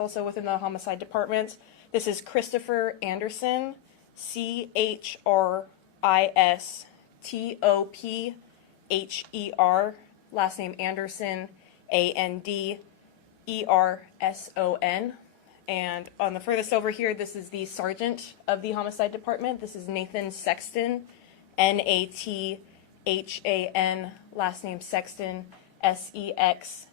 also within the homicide department. This is Christopher Anderson, CHRISTOPHER, last name Anderson, ANDERSON. And on the furthest over here, this is the sergeant of the homicide department. This is Nathan Sexton, NATHAN, last name Sexton, SEXTON.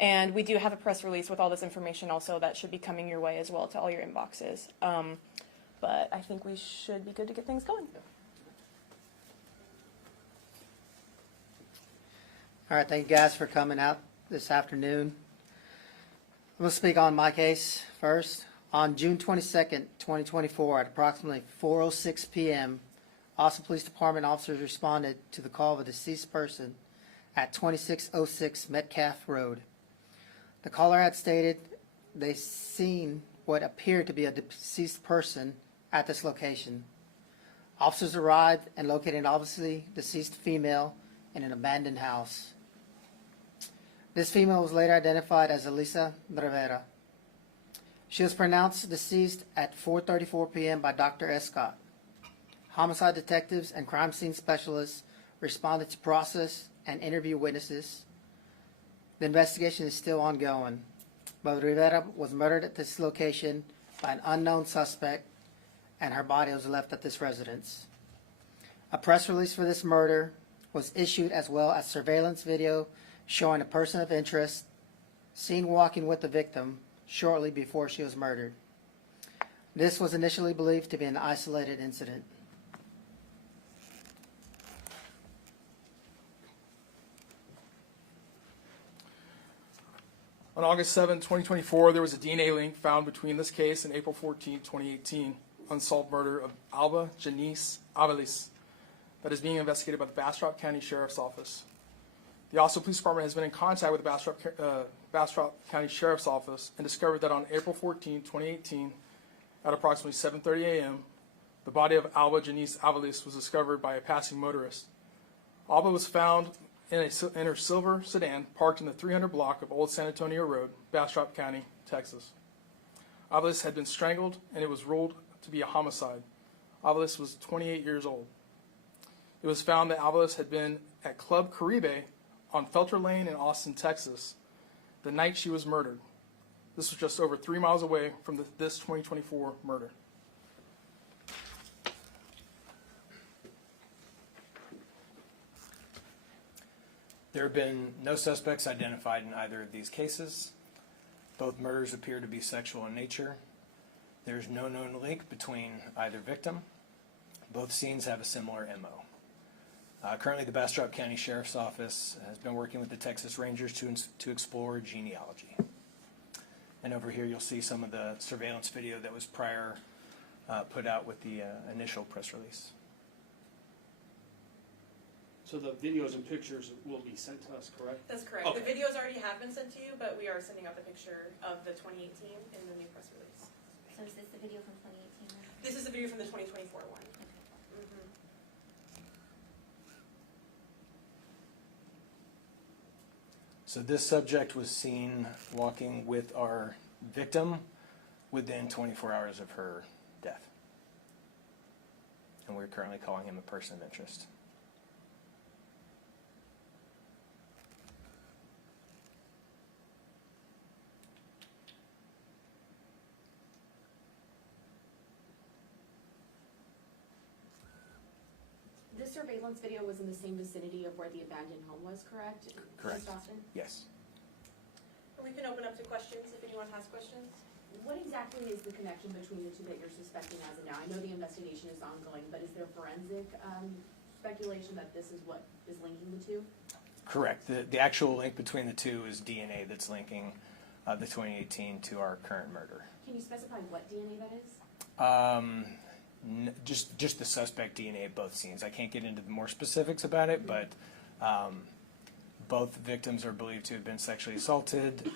And we do have a press release with all this information also that should be coming your way as well to all your inboxes. But I think we should be good to get things going. All right, thank you guys for coming out this afternoon. I'm going to speak on my case first. On June 22nd, 2024, at approximately 4:06 p.m., Austin Police Department officers responded to the call of a deceased person at 2606 Metcalf Road. The caller had stated they seen what appeared to be a deceased person at this location. Officers arrived and located an obviously deceased female in an abandoned house. This female was later identified as Alyssa Rivera. She was pronounced deceased at 4:34 p.m. by Dr. Escott. Homicide detectives and crime scene specialists responded to process and interview witnesses. The investigation is still ongoing, but Rivera was murdered at this location by an unknown suspect, and her body was left at this residence. A press release for this murder was issued, as well as surveillance video showing a person of interest seen walking with the victim shortly before she was murdered. This was initially believed to be an isolated incident. On August 7, 2024, there was a DNA link found between this case and April 14, 2018, unsolved murder of Alba Janice Avalis that is being investigated by the Bastrop County Sheriff's Office. The Austin Police Department has been in contact with the Bastrop County Sheriff's Office and discovered that on April 14, 2018, at approximately 7:30 a.m., the body of Alba Janice Avalis was discovered by a passing motorist. Alba was found in her silver sedan parked in the 300 block of Old San Antonio Road, Bastrop County, Texas. Avalis had been strangled, and it was ruled to be a homicide. Avalis was 28 years old. It was found that Avalis had been at Club Caribe on Felter Lane in Austin, Texas, the night she was murdered. This was just over 3 miles away from this 2024 murder. There have been no suspects identified in either of these cases. Both murders appear to be sexual in nature. There is no known link between either victim. Both scenes have a similar MO. Currently, the Bastrop County Sheriff's Office has been working with the Texas Rangers to explore genealogy. And over here, you'll see some of the surveillance video that was prior put out with the initial press release. So the videos and pictures will be sent to us, correct? That's correct. Okay. The videos already have been sent to you, but we are sending out the picture of the 2018 in the new press release. So is this the video from 2018? Then? This is the video from the 2024 one. Okay. Mm-hmm. So this subject was seen walking with our victim within 24 hours of her death. And we're currently calling him a person of interest. This surveillance video was in the same vicinity of where the abandoned home was, correct? Correct. East Austin? Yes. We can open up to questions if anyone has questions. What exactly is the connection between the two that you're suspecting as of now? I know the investigation is ongoing, but is there forensic speculation that this is what is linking the two? Correct. The actual link between the two is DNA that's linking the 2018 to our current murder. Can you specify what DNA that is? Just the suspect DNA at both scenes. I can't get into the more specifics about it, but both victims are believed to have been sexually assaulted.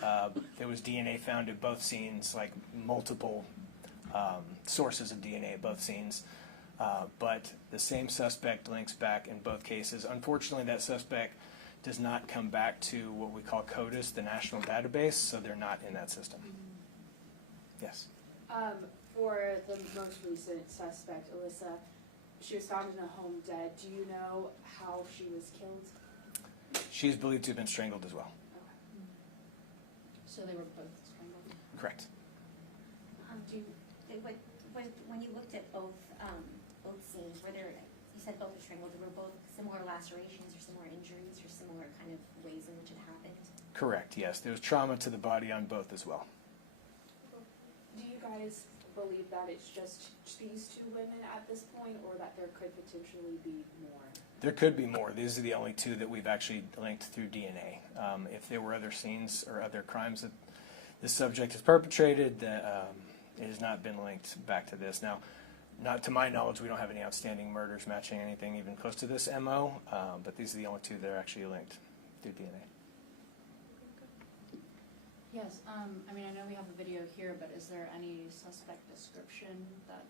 There was DNA found at both scenes, like multiple sources of DNA at both scenes. But the same suspect links back in both cases. Unfortunately, that suspect does not come back to what we call CODIS, the national database, so they're not in that system. Yes. For the most recent suspect, Alyssa, she was found in a home dead. Do you know how she was killed? She's believed to have been strangled as well. So they were both strangled? Correct. When you looked at both scenes, were there, you said both were strangled, were both similar lacerations or similar injuries or similar kind of ways in which it happened? Correct, yes. There was trauma to the body on both as well. Do you guys believe that it's just these two women at this point, or that there could potentially be more? There could be more. These are the only two that we've actually linked through DNA. If there were other scenes or other crimes that the subject has perpetrated, it has not been linked back to this. Now, not to my knowledge, we don't have any outstanding murders matching anything even close to this MO, but these are the only two that are actually linked through DNA. Yes, I mean, I know we have a video here, but is there any suspect description that,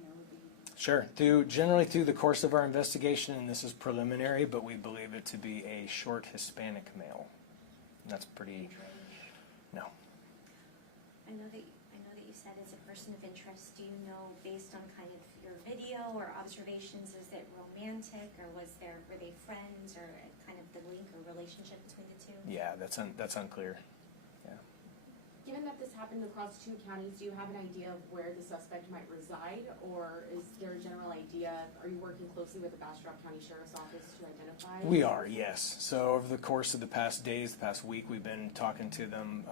would be? Sure. Generally through the course of our investigation, and this is preliminary, but we believe it to be a short Hispanic male. And that's pretty, no. I know that you said it's a person of interest. Do you know, based on kind of your video or observations, is it romantic, or were they friends, or kind of the link or relationship between the two? Yeah, that's unclear. Given that this happened across 2 counties, do you have an idea of where the suspect might reside, or is there a general idea? Are you working closely with the Bastrop County Sheriff's Office to identify? We are, yes. So over the course of the past days, the past week, we've been talking to them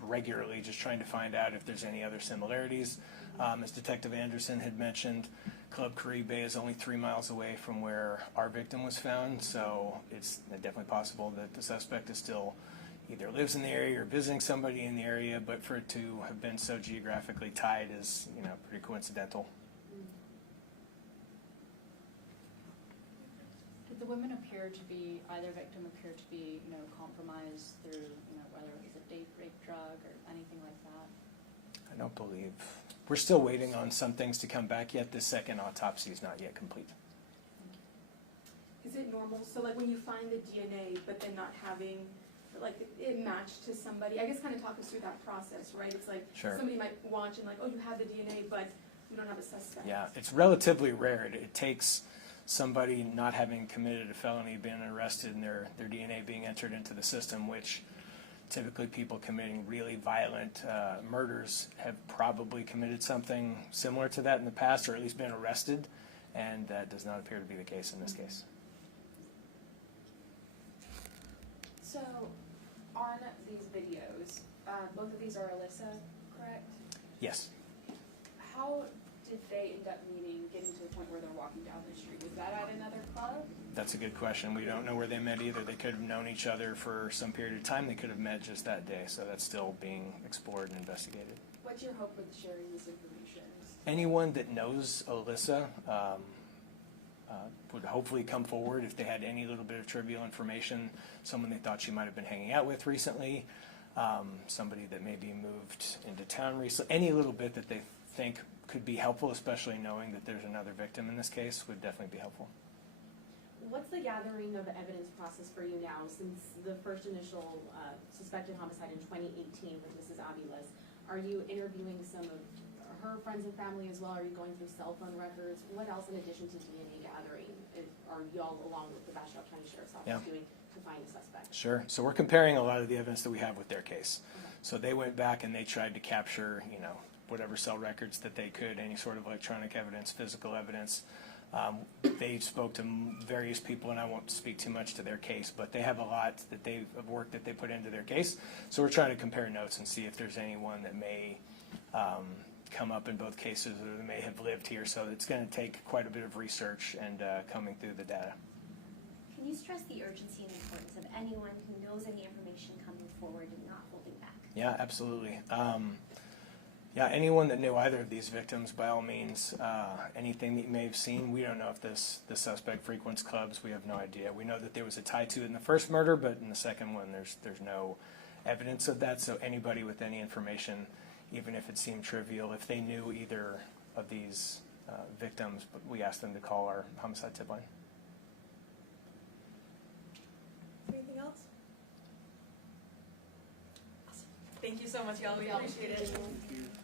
regularly, just trying to find out if there's any other similarities. As Detective Anderson had mentioned, Club Caribe is only 3 miles away from where our victim was found, so it's definitely possible that the suspect is still either lives in the area or visiting somebody in the area, but for it to have been so geographically tied is, pretty coincidental. Did the women appear to be, either victim appear to be, compromised through, whether it was a date, rape, drug, or anything like that? I don't believe. We're still waiting on some things to come back yet. The second autopsy is not yet complete. Is it normal? So like when you find the DNA, but then not having it matched to somebody, I guess kind of talk us through that process, right? It's like Sure. somebody might watch and oh, you have the DNA, but we don't have a suspect. Yeah, it's relatively rare. It takes somebody not having committed a felony, been arrested, and their DNA being entered into the system, which typically people committing really violent murders have probably committed something similar to that in the past, or at least been arrested, and that does not appear to be the case in this case. So, on these videos, both of these are Alyssa, correct? Yes. How did they end up meeting, getting to the point where they're walking down the street? Was that at another club? That's a good question. We don't know where they met either. They could have known each other for some period of time. They could have met just that day, so that's still being explored and investigated. What's your hope with sharing this information? Anyone that knows Alyssa would hopefully come forward if they had any little bit of trivial information, someone they thought she might have been hanging out with recently, somebody that maybe moved into town recently, any little bit that they think could be helpful, especially knowing that there's another victim in this case, would definitely be helpful. What's the gathering of evidence process for you now since the first initial suspected homicide in 2018 with Mrs. Aviles? Are you interviewing some of her friends and family as well? Are you going through cell phone records? What else in addition to DNA gathering are y'all along with the Bastrop County Sheriff's Office doing to find a suspect? Sure. So we're comparing a lot of the evidence that we have with their case. So they went back and they tried to capture, whatever cell records that they could, any sort of electronic evidence, physical evidence. They spoke to various people, and I won't speak too much to their case, but they have a lot of work that they put into their case. So we're trying to compare notes and see if there's anyone that may come up in both cases or that may have lived here. So it's going to take quite a bit of research and coming through the data. Can you stress the urgency and importance of anyone who knows any information coming forward and not holding back? Yeah, absolutely. Anyone that knew either of these victims, by all means, anything that you may have seen, we don't know if the suspect frequents clubs. We have no idea. We know that there was a tie to it in the first murder, but in the second one, there's no evidence of that. So anybody with any information, even if it seemed trivial, if they knew either of these victims, we asked them to call our homicide tip line. Thank you so much, y'all. We appreciate it.